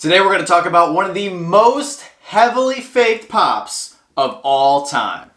Today we're going to talk about one of the most heavily faked pops of all time.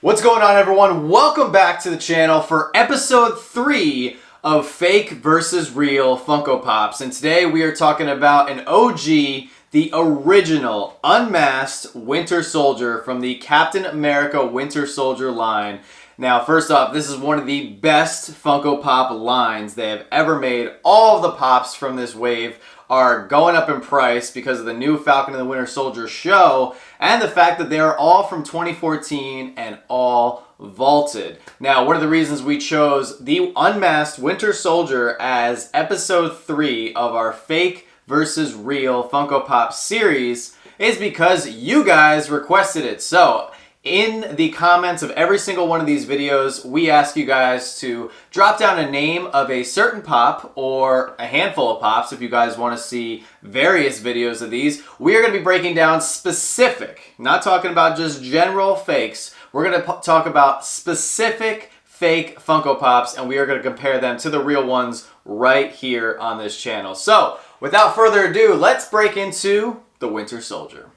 What's going on, everyone? Welcome back to the channel for episode 3 of Fake versus Real Funko Pops. And today we are talking about an OG, the original Unmasked Winter Soldier from the Captain America Winter Soldier line. Now, first off, this is one of the best Funko Pop lines they have ever made. All of the pops from this wave are going up in price because of the new Falcon and the Winter Soldier show and the fact that they are all from 2014 and all vaulted. Now, one of the reasons we chose the Unmasked Winter Soldier as episode 3 of our Fake versus Real Funko Pop series is because you guys requested it. So in the comments of every single one of these videos, we ask you guys to drop down a name of a certain pop or a handful of pops if you guys want to see various videos of these. We are going to be breaking down specific, not talking about just general fakes. We're going to talk about specific fake Funko Pops, and we are going to compare them to the real ones right here on this channel. So without further ado, let's break into the Winter Soldier.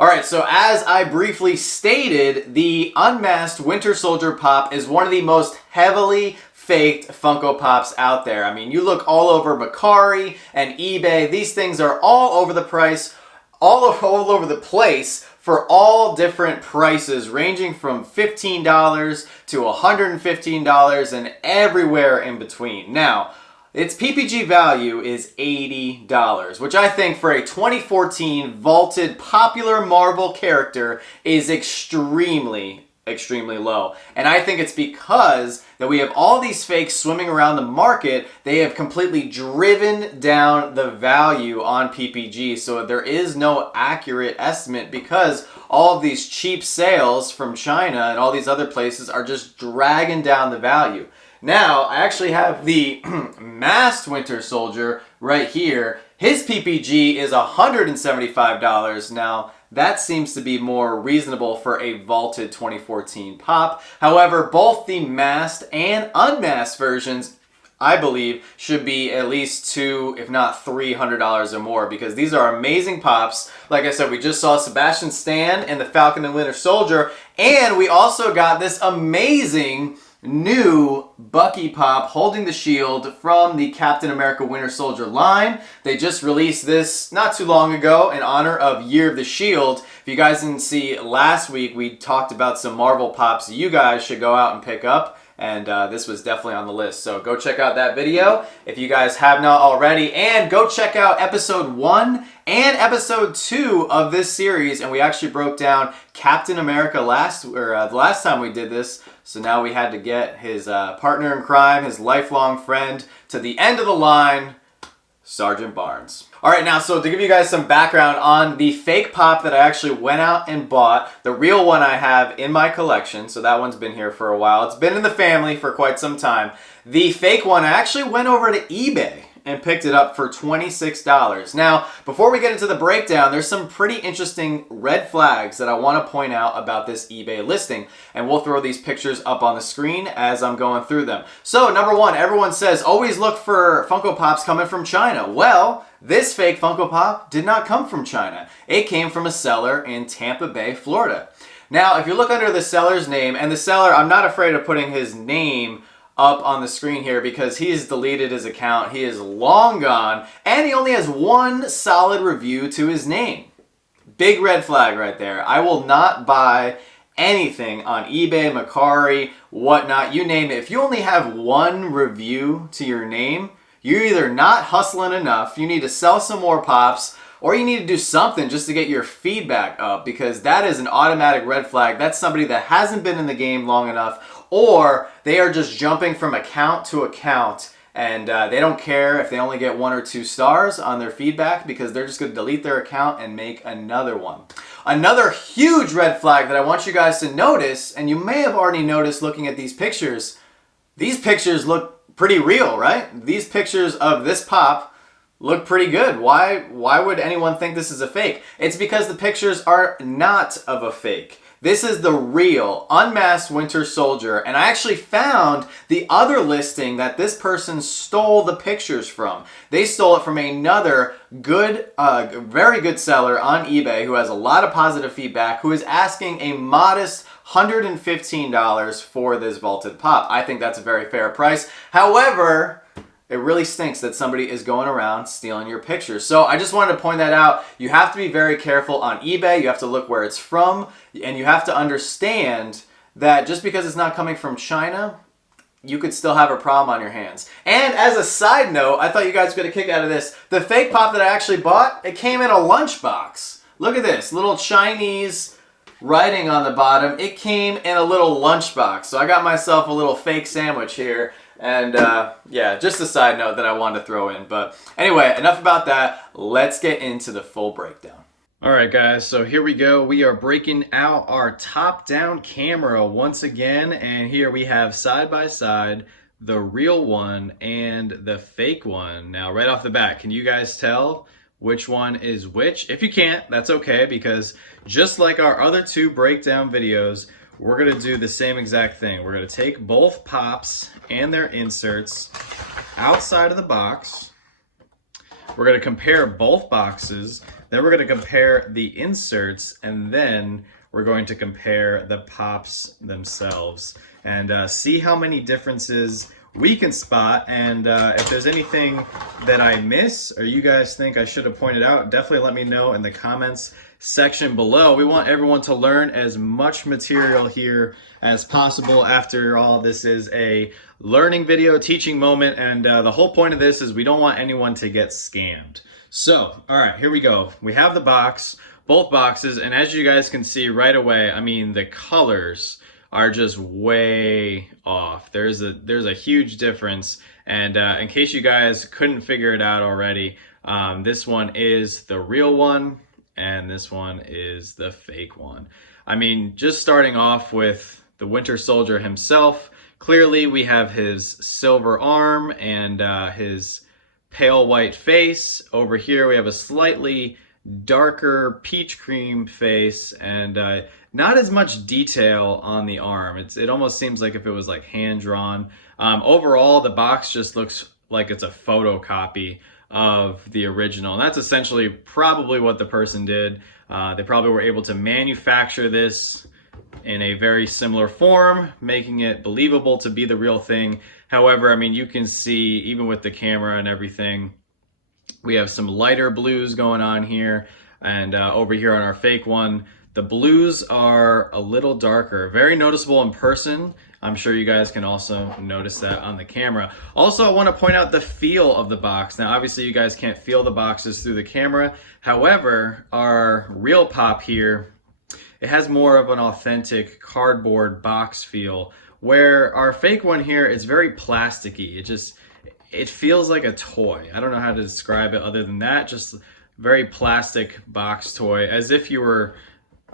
Alright, so as I briefly stated, the Unmasked Winter Soldier Pop is one of the most heavily faked Funko Pops out there. I mean, you look all over Mercari and eBay, these things are all over the price, all over the place for all different prices, ranging from $15 to $115 and everywhere in between. Now, its PPG value is $80, which I think for a 2014 vaulted popular Marvel character is extremely low. And I think it's because that we have all these fakes swimming around the market. They have completely driven down the value on PPG, so there is no accurate estimate because all of these cheap sales from China and all these other places are just dragging down the value. Now, I actually have the Masked Winter Soldier right here. His PPG is $175. Now, that seems to be more reasonable for a vaulted 2014 pop. However, both the masked and unmasked versions, I believe, should be at least $200, if not $300 or more, because these are amazing pops. Like I said, we just saw Sebastian Stan in the Falcon and Winter Soldier, and we also got this amazing new Bucky Pop holding the shield from the Captain America Winter Soldier line. They just released this not too long ago in honor of Year of the Shield. If you guys didn't see last week, we talked about some Marvel pops you guys should go out and pick up, and this was definitely on the list. So go check out that video if you guys have not already, and go check out episode 1 and episode 2 of this series, and we actually broke down Captain America the last time we did this. So now we had to get his partner in crime, his lifelong friend, to the end of the line, Sergeant Barnes. Alright, now, so to give you guys some background on the fake pop that I actually went out and bought, the real one I have in my collection, so that one's been here for a while. It's been in the family for quite some time. The fake one, I actually went over to eBay and picked it up for $26. Now, before we get into the breakdown, there's some pretty interesting red flags that I want to point out about this eBay listing, and we'll throw these pictures up on the screen as I'm going through them. So, number one, everyone says, always look for Funko Pops coming from China. Well, this fake Funko Pop did not come from China. It came from a seller in Tampa Bay, Florida. Now, if you look under the seller's name, and the seller, I'm not afraid of putting his name up on the screen here because he has deleted his account. He is long gone, and he only has one solid review to his name. Big red flag right there. I will not buy anything on eBay, Mercari, whatnot, you name it. If you only have one review to your name, you're either not hustling enough, you need to sell some more pops, or you need to do something just to get your feedback up, because that is an automatic red flag. That's somebody that hasn't been in the game long enough, or they are just jumping from account to account, and they don't care if they only get 1 or 2 stars on their feedback, because they're just going to delete their account and make another one. Another huge red flag that I want you guys to notice, and you may have already noticed looking at these pictures look pretty real, right? These pictures of this pop look pretty good. Why would anyone think this is a fake? It's because the pictures are not of a fake. This is the real Unmasked Winter Soldier, and I actually found the other listing that this person stole the pictures from. They stole it from another good, very good seller on eBay who has a lot of positive feedback, who is asking a modest $115 for this vaulted pop. I think that's a very fair price. However, it really stinks that somebody is going around stealing your pictures. So I just wanted to point that out. You have to be very careful on eBay. You have to look where it's from, and you have to understand that just because it's not coming from China, you could still have a problem on your hands. And as a side note, I thought you guys would get a kick out of this. The fake pop that I actually bought, it came in a lunchbox. Look at this, little Chinese writing on the bottom. It came in a little lunchbox. So I got myself a little fake sandwich here. And yeah, just a side note that I wanted to throw in. But anyway, enough about that. Let's get into the full breakdown. All right, guys, so here we go. We are breaking out our top-down camera once again. And here we have side by side the real one and the fake one. Now, right off the bat, can you guys tell which one is which? If you can't, that's okay, because just like our other two breakdown videos, we're gonna do the same exact thing. We're gonna take both pops and their inserts outside of the box. We're gonna compare both boxes. Then we're gonna compare the inserts, and then we're going to compare the pops themselves and see how many differences we can spot. And if there's anything that I miss or you guys think I should have pointed out, definitely let me know in the comments section below. We want everyone to learn as much material here as possible. After all, this is a learning video, teaching moment, and the whole point of this is we don't want anyone to get scammed. So, all right, here we go. We have the box, both boxes, and as you guys can see right away, I mean, the colors are just way off. There's a huge difference, and in case you guys couldn't figure it out already, this one is the real one, and this one is the fake one. I mean, just starting off with the Winter Soldier himself, clearly we have his silver arm and his pale white face. Over here we have a slightly darker peach cream face and not as much detail on the arm. It almost seems like if it was like hand drawn. Overall, the box just looks like it's a photocopy of the original, and that's essentially probably what the person did. They probably were able to manufacture this in a very similar form, making it believable to be the real thing. However, I mean, you can see even with the camera and everything, we have some lighter blues going on here, and over here on our fake one, the blues are a little darker. Very noticeable in person. I'm sure you guys can also notice that on the camera. Also, I want to point out the feel of the box. Now, obviously, you guys can't feel the boxes through the camera. However, our real pop here, it has more of an authentic cardboard box feel, where our fake one here is very plasticky. It feels like a toy. I don't know how to describe it other than that. Just very plastic box toy, as if you were,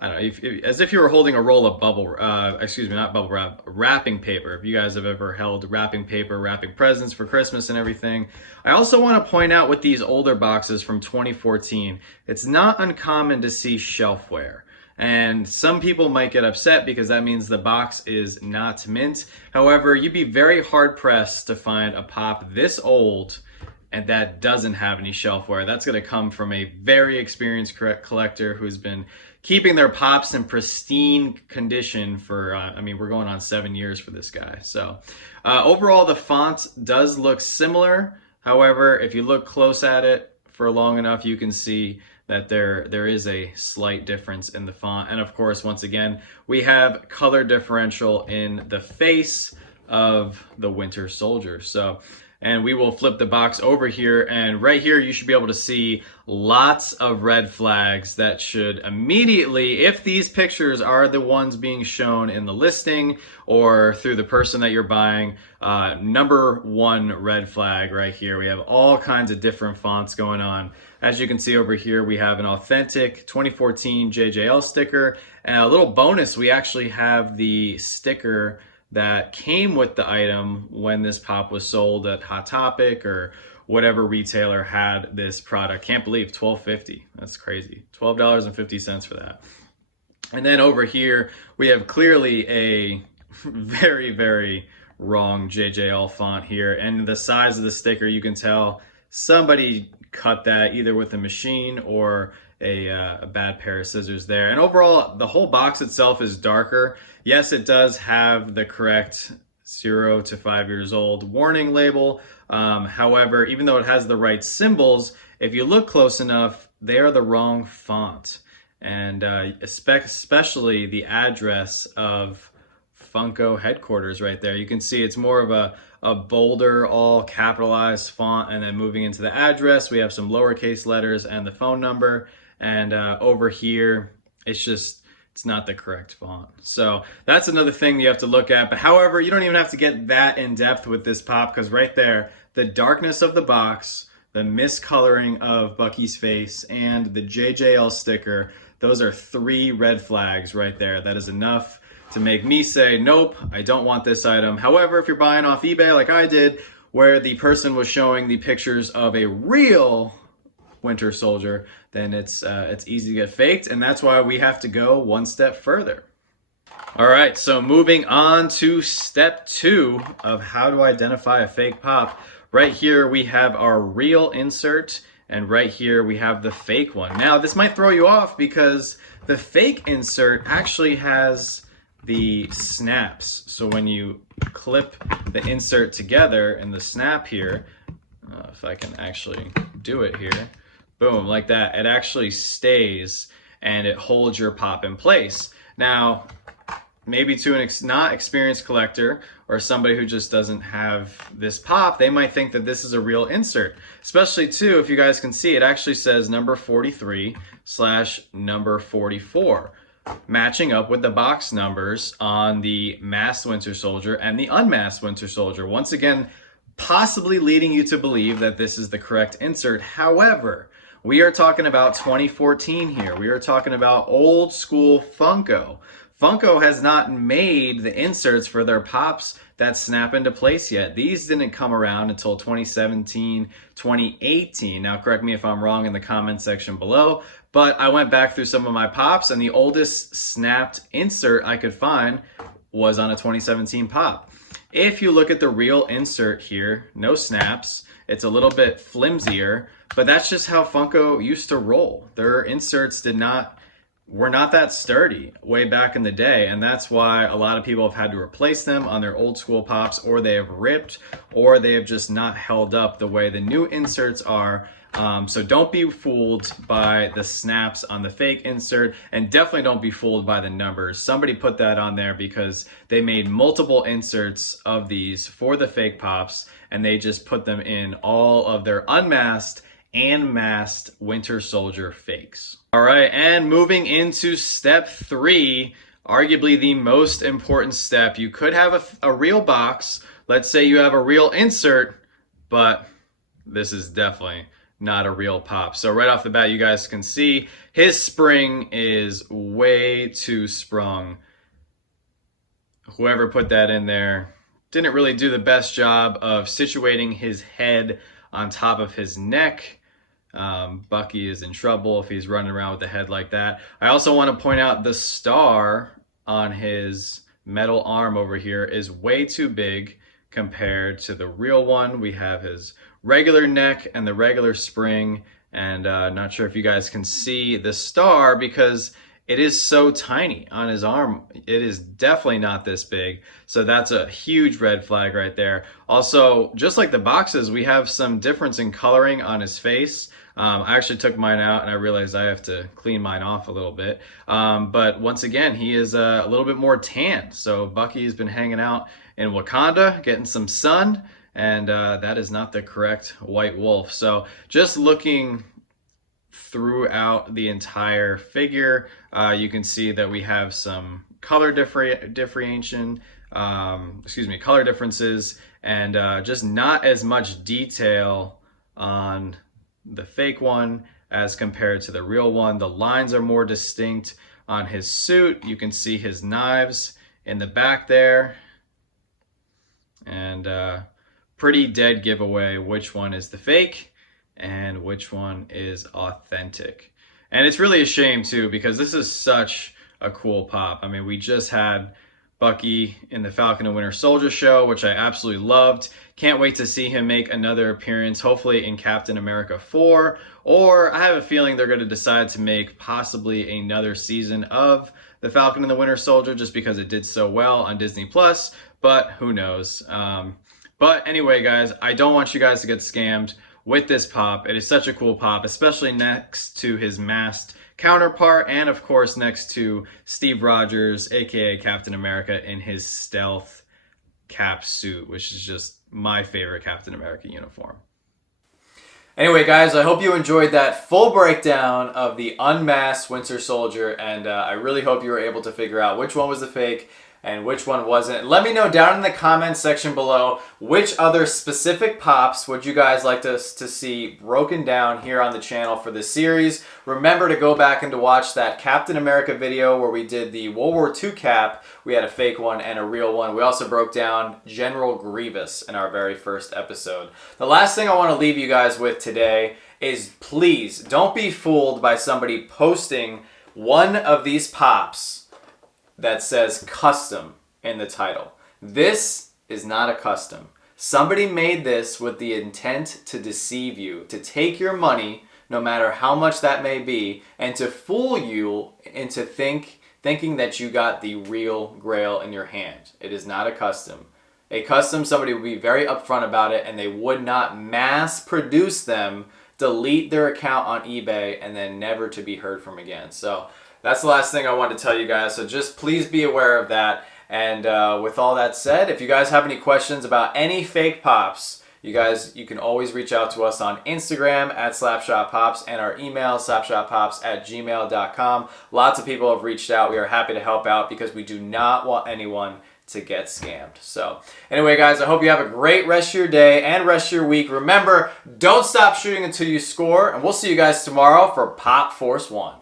I don't know, as if you were holding a roll of wrapping paper. If you guys have ever held wrapping paper, wrapping presents for Christmas and everything. I also want to point out with these older boxes from 2014, it's not uncommon to see shelfware. And some people might get upset because that means the box is not mint. However, you'd be very hard pressed to find a pop this old and that doesn't have any shelfware. That's gonna come from a very experienced collector who's been keeping their pops in pristine condition for, I mean, we're going on 7 years for this guy. So overall, the font does look similar. However, if you look close at it for long enough, you can see that there is a slight difference in the font. And of course, once again, we have color differential in the face of the Winter Soldier. So, and we will flip the box over here, and right here you should be able to see lots of red flags that should immediately, if these pictures are the ones being shown in the listing or through the person that you're buying, number one red flag right here. We have all kinds of different fonts going on. As you can see over here, we have an authentic 2014 JJL sticker, and a little bonus, we actually have the sticker that came with the item when this pop was sold at Hot Topic or whatever retailer had this product. Can't believe $12.50. That's crazy. $12.50 for that. And then over here, we have clearly a very, very wrong JJL font here. And the size of the sticker, you can tell somebody cut that either with a machine or a bad pair of scissors there. And overall, the whole box itself is darker. Yes, it does have the correct 0 to 5 years old warning label. However, even though it has the right symbols, if you look close enough, they are the wrong font. And especially the address of Funko headquarters right there. You can see it's more of a bolder, all capitalized font, and then moving into the address, we have some lowercase letters and the phone number. And over here, it's not the correct font. So that's another thing you have to look at. But however, you don't even have to get that in depth with this pop, because right there, the darkness of the box, the miscoloring of Bucky's face, and the JJL sticker, those are 3 red flags right there. That is enough to make me say, nope, I don't want this item. However, if you're buying off eBay like I did, where the person was showing the pictures of a real Winter Soldier, then it's easy to get faked, and that's why we have to go one step further. All right, so moving on to step 2 of how to identify a fake pop. Right here we have our real insert, and right here we have the fake one. Now this might throw you off because the fake insert actually has the snaps. So when you clip the insert together in the snap here, if I can actually do it here, boom, like that, it actually stays and it holds your pop in place. Now, maybe to an not experienced collector or somebody who just doesn't have this pop, they might think that this is a real insert. Especially too, if you guys can see, it actually says number 43 / number 44, matching up with the box numbers on the Masked Winter Soldier and the Unmasked Winter Soldier. Once again, possibly leading you to believe that this is the correct insert. However, we are talking about 2014 here. We are talking about old school Funko. Funko has not made the inserts for their pops that snap into place yet. These didn't come around until 2017, 2018. Now, correct me if I'm wrong in the comment section below, but I went back through some of my pops, and the oldest snapped insert I could find was on a 2017 pop. If you look at the real insert here, no snaps, it's a little bit flimsier, but that's just how Funko used to roll. Their inserts were not that sturdy way back in the day, and that's why a lot of people have had to replace them on their old school pops, or they have ripped, or they have just not held up the way the new inserts are. So don't be fooled by the snaps on the fake insert, and definitely don't be fooled by the numbers. Somebody put that on there because they made multiple inserts of these for the fake pops, and they just put them in all of their unmasked and masked Winter Soldier fakes. All right, and moving into step 3, arguably the most important step. You could have a real box. Let's say you have a real insert, but this is definitely not a real pop. So right off the bat, you guys can see his spring is way too sprung. Whoever put that in there didn't really do the best job of situating his head on top of his neck. Bucky is in trouble if he's running around with a head like that. I also want to point out the star on his metal arm over here is way too big compared to the real one. We have his regular neck and the regular spring, and not sure if you guys can see the star because it is so tiny on his arm. It is definitely not this big, so that's a huge red flag right there. Also, just like the boxes, we have some difference in coloring on his face. I actually took mine out and I realized I have to clean mine off a little bit. But once again, he is a little bit more tan. So Bucky has been hanging out in Wakanda, getting some sun, and that is not the correct white wolf. So just looking throughout the entire figure, you can see that we have some color differentiation, color differences, and just not as much detail on the fake one as compared to the real one. The lines are more distinct on his suit. You can see his knives in the back there, and pretty dead giveaway which one is the fake and which one is authentic. And it's really a shame too, because this is such a cool pop. I mean, we just had Bucky in the Falcon and Winter Soldier show, which I absolutely loved. Can't wait to see him make another appearance, hopefully in Captain America 4, or I have a feeling they're going to decide to make possibly another season of the Falcon and the Winter Soldier just because it did so well on Disney Plus, but who knows. But anyway, guys, I don't want you guys to get scammed with this pop. It is such a cool pop, especially next to his masked counterpart, and of course next to Steve Rogers, aka Captain America, in his stealth cap suit, which is just my favorite Captain America uniform. Anyway, guys, I hope you enjoyed that full breakdown of the Unmasked Winter Soldier, and I really hope you were able to figure out which one was the fake and which one wasn't. Let me know down in the comments section below which other specific pops would you guys like us to see broken down here on the channel for this series. Remember to go back and to watch that Captain America video where we did the World War II cap. We had a fake one and a real one. We also broke down General Grievous in our very first episode. The last thing I want to leave you guys with today is please don't be fooled by somebody posting one of these pops that says custom in the title. This is not a custom. Somebody made this with the intent to deceive you, to take your money, no matter how much that may be, and to fool you into thinking that you got the real grail in your hand. It is not a custom. A custom, somebody would be very upfront about it, and they would not mass produce them, delete their account on eBay, and then never to be heard from again. So that's the last thing I wanted to tell you guys, so just please be aware of that. And with all that said, if you guys have any questions about any fake pops, you can always reach out to us on Instagram at Slapshotpops and our email, slapshotpops@gmail.com. Lots of people have reached out. We are happy to help out because we do not want anyone to get scammed. So anyway, guys, I hope you have a great rest of your day and rest of your week. Remember, don't stop shooting until you score, and we'll see you guys tomorrow for Pop Force 1.